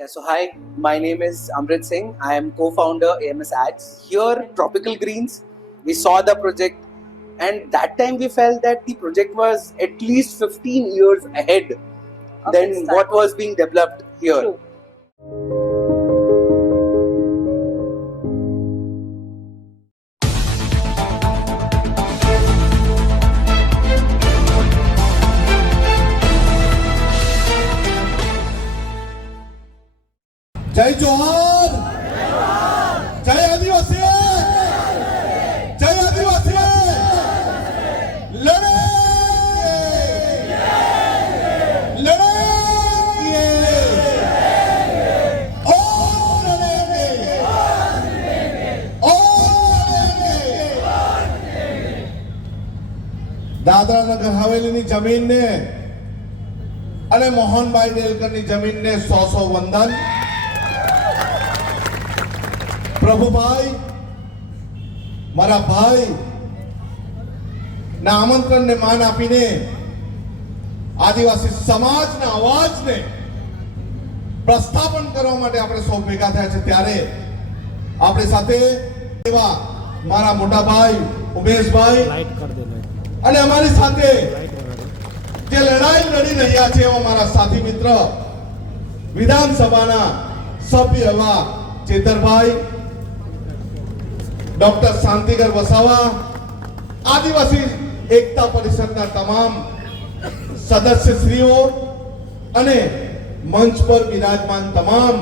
Yeah, so hi, my name is Amrit Singh. I am co-founder AMS Ads. Here, Tropical Greens, we saw the project and that time we felt that the project was at least 15 years ahead Of than its time. what was being developed here. True. जय जोहार जय आदिवासी जय आदिवासी लड़ेंगे लड़ेंगे और लड़ेंगे और लड़ेंगे દાદરા નગર હવેલીની જમીનને અને મોહનભાઈ ડેલકરની જમીનને 100 વંદન. પ્રભુભાઈ મારા ભાઈ ના આમંત્રણને માન આપીને આદિવાસી સમાજના અવાજને પ્રસ્થાપન કરવા માટે આપણે સૌ ભેગા થયા છે. ત્યારે આપણી સાથે એવા મારા મોટા ભાઈ ઉમેશભાઈ અને અમારી સાથે જે લડાઈ લડી રહ્યા છે એવા મારા સાથી મિત્ર વિધાનસભાના સભ્ય એવા ચેતરભાઈ, ડોક્ટર શાંતિગર વસાવા, આદિવાસી એકતા પરિષદના તમામ સદસ્યશ્રીઓ અને મંચ પર બિરાજમાન તમામ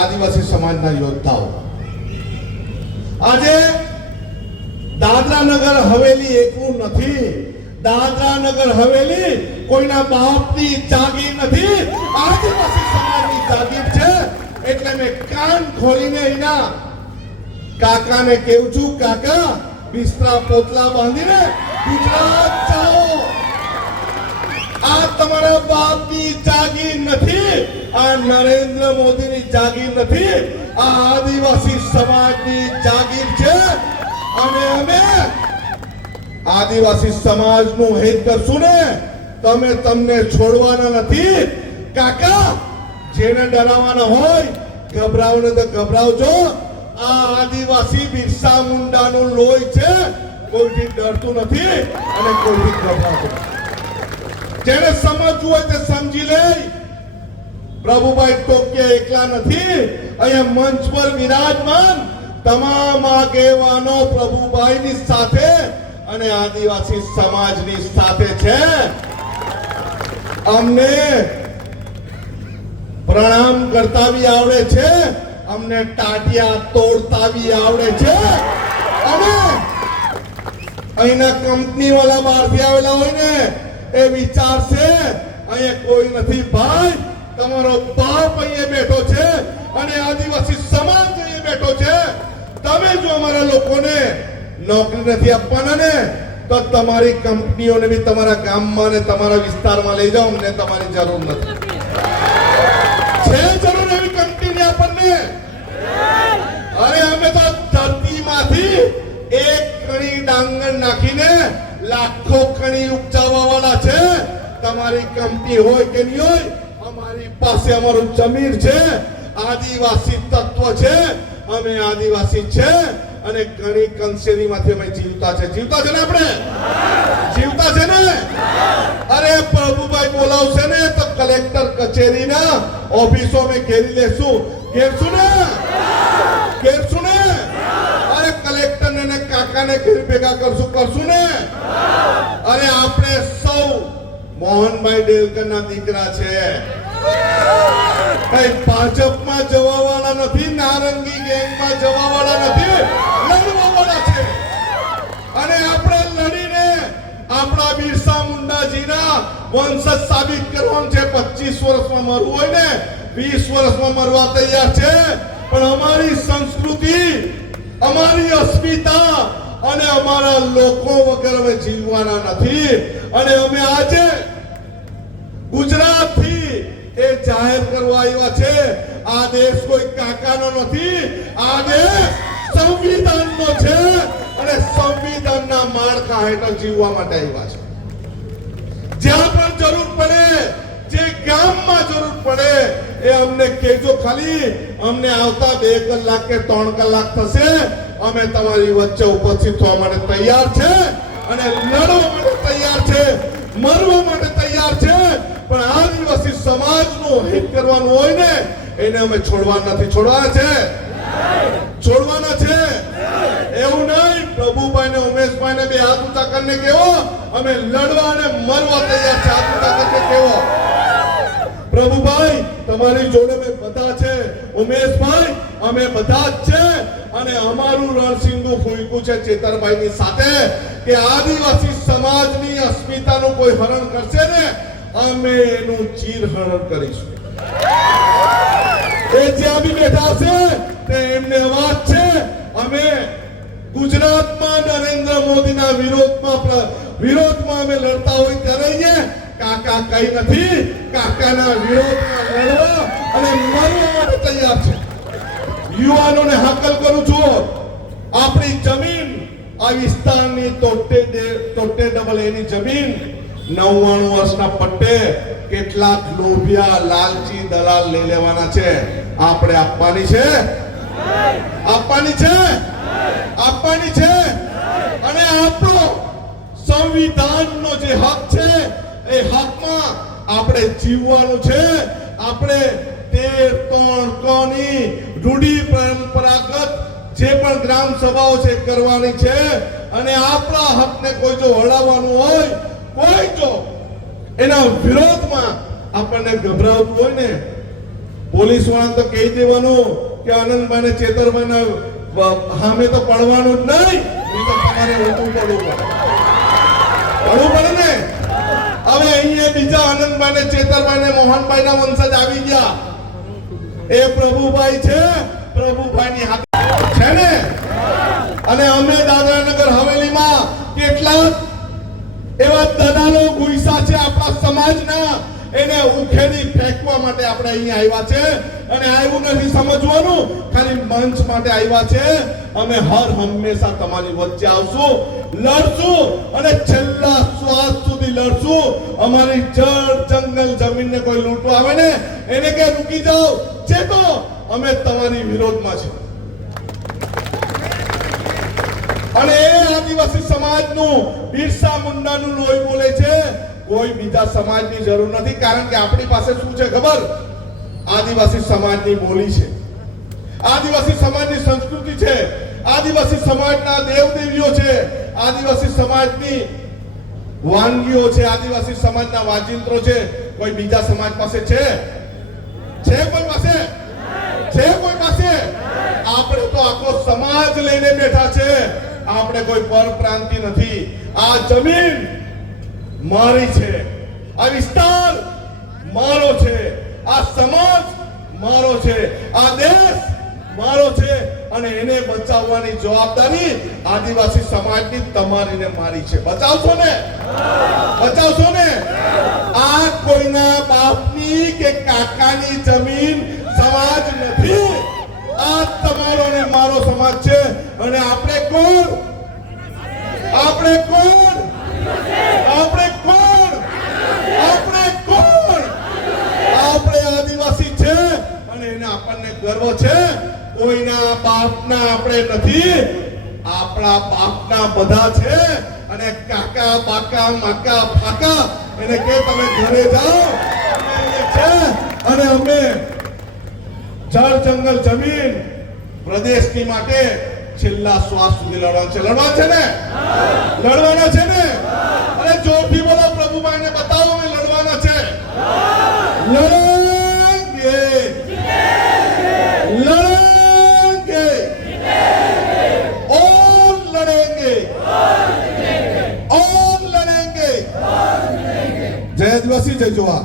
આદિવાસી સમાજના યોદ્ધાઓ, આજે દાદરા નગર હવેલી એકલું નથી. દાદરા નગર હવેલી કોઈના બાપની જાગીર નથી, આદિવાસી સમાજની જાગીર છે. એટલે મેં કાન ખોલીને એના કાકાને કહું છું, કાકા બિસ્તરા પોતલા બાંધીને ગુજરાત જાઓ. આ તમારા બાપની જાગીર નથી, આ નરેન્દ્ર મોદીની જાગીર નથી, આ આદિવાસી સમાજની જાગીર છે. અને અમે આદિવાસી સમાજનું હિત કરશું ને તમે તમને છોડવાના નથી. કાકા જેને ડરાવવાના હોય ગભરાવ ને તો ગભરાવજો. આ આદિવાસી બિરસા મુંડાનું લોહી છે, કોઈથી ડરતું નથી અને કોઈથી ગભરાતું નથી. જેને સમજવું હોય તે સમજી લે. પ્રભુભાઈ ટોકિયા એકલા નથી, અહીંયા મંચ પર વિરાજમાન તમામ આગેવાનો પ્રભુભાઈની સાથે અને આદિવાસી સમાજની સાથે છે. અમને પ્રણામ કરતા બી આવડે છે, અમને ટાટિયા તોડતા બી આવડે છે. અને અહીંના કંપની વાળા બહારથી આવેલા હોય ને એ વિચારશે અહીંયા કોઈ નથી. ભાઈ તમારો બાપ અહીંયા બેઠો છે અને આદિવાસી સમાજ અહીંયા બેઠો છે. તમે જો અમારા લોકોને નોકરી નથી આપવાના ને તો તમારી કંપનીઓને બી તમારા ગામમાં ને તમારા વિસ્તારમાં લઈ જાઓ. અમને તમારી જરૂર નથી. છે જરૂર એવી કંપની આપણને? અરે અમે તો ધરતીમાંથી એક કણી ડાંગર નાખીને લાખો કણી ઉપજાવવા વાળા છે. તમારી કંપની હોય કે નહીં હોય, અમારી પાસે અમારું જમીન છે, આદિવાસી તત્વ છે, અમે આદિવાસી છે અને ઘણી કંસેરીમાંથી અમે જીવતા છે. જીવતા છે ને આપણે? જીવતા છે ને? અરે પ્રભુભાઈ બોલાવશે ને તો કલેક્ટર કચેરીના ઓફિસો અમે ઘેરી લેશું. ઘેરશું ને? ઘેરશું ને? અરે કલેક્ટર ને કાકાને ઘેર ભેગા કરશું ને? અરે આપણે સૌ મોહનભાઈ ડેલકરના દીકરા છે. ભાજપમાં જવા વાળા નથી, નારંગી ગેંગમાં જવા વાળા નથી, લડવા વાળા છે. અને આપણે લડીને આપણા બિરસા મુંડાજીના વંશજ સાબિત કરવાનું છે. 25 વર્ષમાં મરવું હોય ને 20 વર્ષમાં મરવા તૈયાર છે. પણ અમારી સંસ્કૃતિ, અમારી અસ્મિતા અને અમારા લોકો વગર અમે જીવવાના નથી. અને અમે આજે ગુજરાતથી એ જાહેર કરવા આવ્યા છે. આ દેશ કોઈ કાકાનો નથી, આ દેશ સંવિધાનનો છે અને સંવિધાનના માળખા હેઠળ જીવવા માટે આવ્યા છે. જ્યાં પણ જરૂર પડે, જે ગામમાં જરૂર પડે એ અમને કહેજો ખાલી. અમને આવતા 2 કલાક કે 3 કલાક થશે, અમે તમારી વચ્ચે ઉપસ્થિત થવા માટે તૈયાર છે અને લડવા માટે તૈયાર છે, મરવા માટે તૈયાર છે. પણ આદિવાસી સમાજનું હિત કરવાનું હોય ને, એને અમે છોડવાના નથી. છોડવાના છે, છોડવાના છે. એવું નહીં પ્રભુભાઈ ને ઉમેશભાઈ ને બે હાથ ઊંચા કરીને કેવો, અમે લડવા અને મરવા તૈયાર છે. હાથ ઊંચા કરીને કેવો, પ્રભુભાઈ તમારી જોડે અમે બધા છે, ઉમેશભાઈ અમે બધા જ છે. અને અમારું રણસિંગુ ફૂંક્યું છે ચેતરભાઈ ની સાથે કે આદિવાસી સમાજની અસ્મિતાનું કોઈ હરણ કરશે ને, અમે એનું ચીરહરણ કરીશું. એ જ્યાં બી બેઠા છે તે એમને અવાજ છે. અમે ગુજરાતમાં નરેન્દ્ર મોદીના વિરોધમાં અમે લડતા હોય ત્યારે કાકા કઈ નથી, કાકાના વિરોધમાં લડવા અને મરવા માટે તૈયાર છે. યુવાનોને હાકલ કરું છું, આપણી જમીન આ વિસ્તારની તોટે ડબલ એની જમીન 99 વર્ષના પટ્ટે કેટલાક લોભિયા લાલચી દલાલ લઈ લેવાના છે. આપણે આપવાની છે, આપવાની છે, આપવાની છે. અને આપણો સંવિધાનનો જે હક છે એ હકમાં આપણે જીવવાનું છે. આપણે 13 કોની રૂઢી પરંપરાગત જે પણ ગ્રામ સભાઓ છે કરવાની છે. અને આપણા હકને કોઈ જો હડાવવાનું હોય, કોઈ જો એના વિરોધમાં આપણને ગભરાવતું હોય ને, પોલીસ વાળાને તો કહી દેવાનું કે આનંદભાઈ ને ચેતરભાઈ ને સામે તો પડવાનું જ નહીં, તો તમારે ઊંધું પડવું પડે ને. હવે અહીંયા બીજા આનંદભાઈ ને ચેતરભાઈ ને મોહનભાઈ ના વંશજ આવી ગયા. એ પ્રભુભાઈ છે, પ્રભુભાઈ ની હાથે છે ને. અને અમે દાદરાનગર હવેલીમાં કેટલાક એવા દલાલો ગુઈસા છે આપણા સમાજના, એને ઉખેડી ફેંકવા માટે આપણે અહીંયા આવ્યા છે. અને આવ્યું નથી સમજવાનું, ખાલી મંચ માટે આવ્યા છે. અમે હર હંમેશા તમારી વચ્ચે આવશું, લડશું અને છેલ્લા શ્વાસ સુધી લડશું. અમારી જળ જંગલ જમીનને કોઈ લૂંટવા આવે ને, એને કે રૂકી જાઓ, ચેતો, અમે તમારી વિરોધમાં છે. અને એ આદિવાસી સમાજનું બિરસા મુંડાનું લોહી બોલે છે. કોઈ બીજા સમાજની જરૂર નથી, કારણ કે આપણી પાસે શું છે ખબર? આદિવાસી સમાજની બોલી છે, આદિવાસી સમાજની સંસ્કૃતિ છે, આદિવાસી સમાજના દેવદેવીઓ છે, આદિવાસી સમાજની વાનગીઓ છે, આદિવાસી સમાજના વાજિંત્રો છે. કોઈ બીજા સમાજ પાસે છે? છે કોઈ પાસે? છે કોઈ પાસે? આપણે તો આખો સમાજ લઈને બેઠા છે. આપણે કોઈ પરપ્રાંતિ નથી. આ જમીન મારી છે, આ વિસ્તાર મારો છે, આ સમાજ મારો છે, આ દેશ મારો છે. અને એને બચાવવાની જવાબદારી આદિવાસી સમાજની તમારી ને મારી છે. બચાવશો ને? બચાવશો ને? આ કોઈના બાપની કે કાકાની જમીન સમાજ નથી. આ તમારો ને મારો સમાજ છે. અને આપણે કોણ? આપણે કોણ? આપણે કોણ? આપણે કોણ? આપણે આદિવાસી છે. અને એને આપણને ગર્વ છે. કોઈના બાપના આપણે નથી, આપણા બાપના બધા છે. અને કાકા બાકા માકા ફાકા એને કે તમે ઘરે જાઓ, છે. અને અમે જળ જંગલ જમીન પ્રદેશની માટે છેલ્લા શ્વાસ સુધી લડવાનું છે. લડવા છે ને? લડવાના છે ને? અને જોરથી બોલો, પ્રભુભાઈને બતાવો અમે લડવાના છે. લડેંગે, લડેંગે, और लड़ेंगे, और लड़ेंगे. जय आदिवासी, जय जोहार.